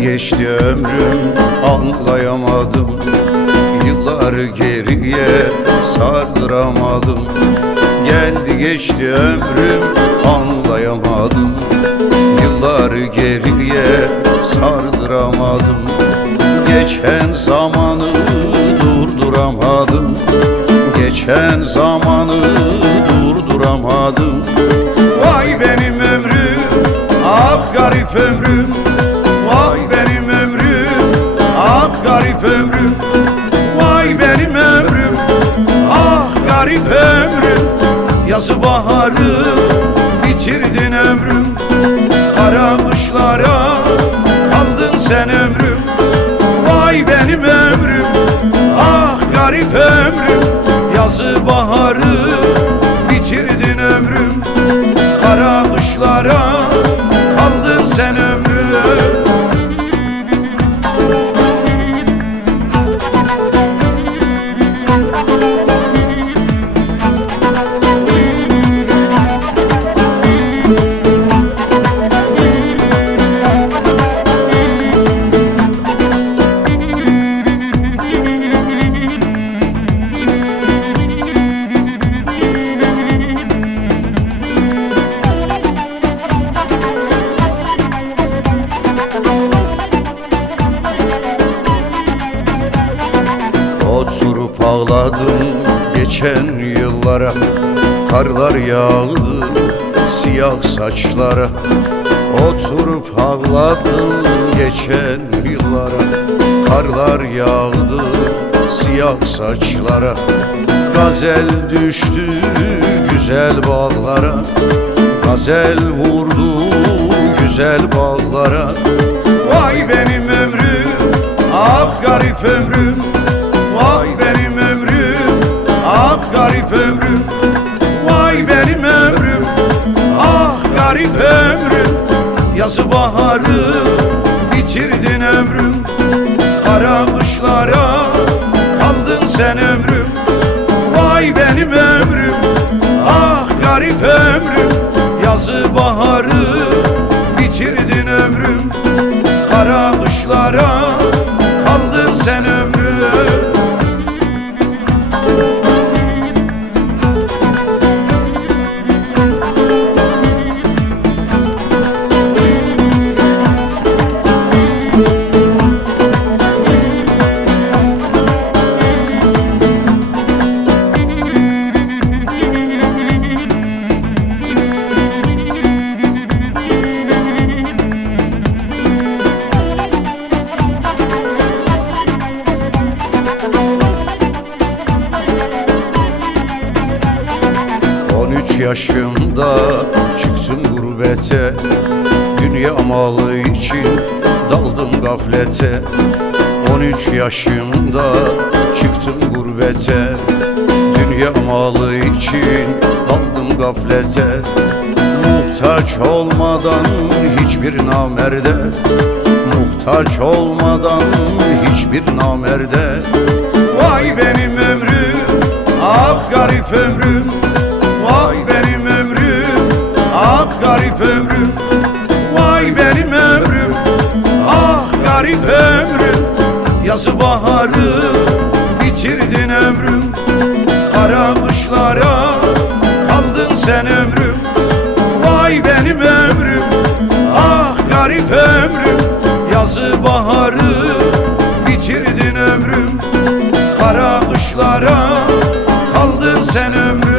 Geçti ömrüm, anlayamadım. Yılları geriye sardıramadım. Geldi geçti ömrüm, anlayamadım. Yılları geriye sardıramadım. Geçen zamanı durduramadım. Geçen zamanı durduramadım. Vay benim ömrüm, ah garip ömrüm. Vay benim ömrüm, ah garip ömrüm. Vay benim ömrüm, ah garip ömrüm. Yazı baharı bitirdin ömrüm. Kara kışlara kaldın sen ömrüm. Vay benim ömrüm, ah garip ömrüm. Yazı baharı bitirdin ömrüm. Kara kışlara kaldın sen ömrüm. Oturup ağladım geçen yıllara. Karlar yağdı siyah saçlara. Oturup ağladım geçen yıllara. Karlar yağdı siyah saçlara. Gazel düştü güzel bağlara. Gazel vurdu güzel bağlara. Vay benim ömrüm, ah garip ömrüm. Vay benim ömrüm, ah garip ömrüm. Vay benim ömrüm, ah garip ömrüm. Yazı baharı bitirdin ömrüm. Kara kışlara kaldın sen ömrüm. Vay benim ömrüm, ah garip ömrüm. Yazı baharı bitirdin ömrüm. Kara kışlara kaldın sen ömrüm. Yaşımda çıktım gurbete. Dünya malı için daldım gaflete. 13 yaşımda çıktım gurbete. Dünya malı için daldım gaflete. Muhtaç olmadan hiçbir namerde. Muhtaç olmadan hiçbir namerde. Vay benim ömrüm, ah garip ömrüm. Vay benim ömrüm, ah garip ömrüm. Vay benim ömrüm, ah garip ömrüm. Yazı baharı bitirdin ömrüm. Kara kışlara kaldın sen ömrüm. Vay benim ömrüm, ah garip ömrüm. Yazı baharı bitirdin ömrüm. Kara kışlara kaldın sen ömrüm.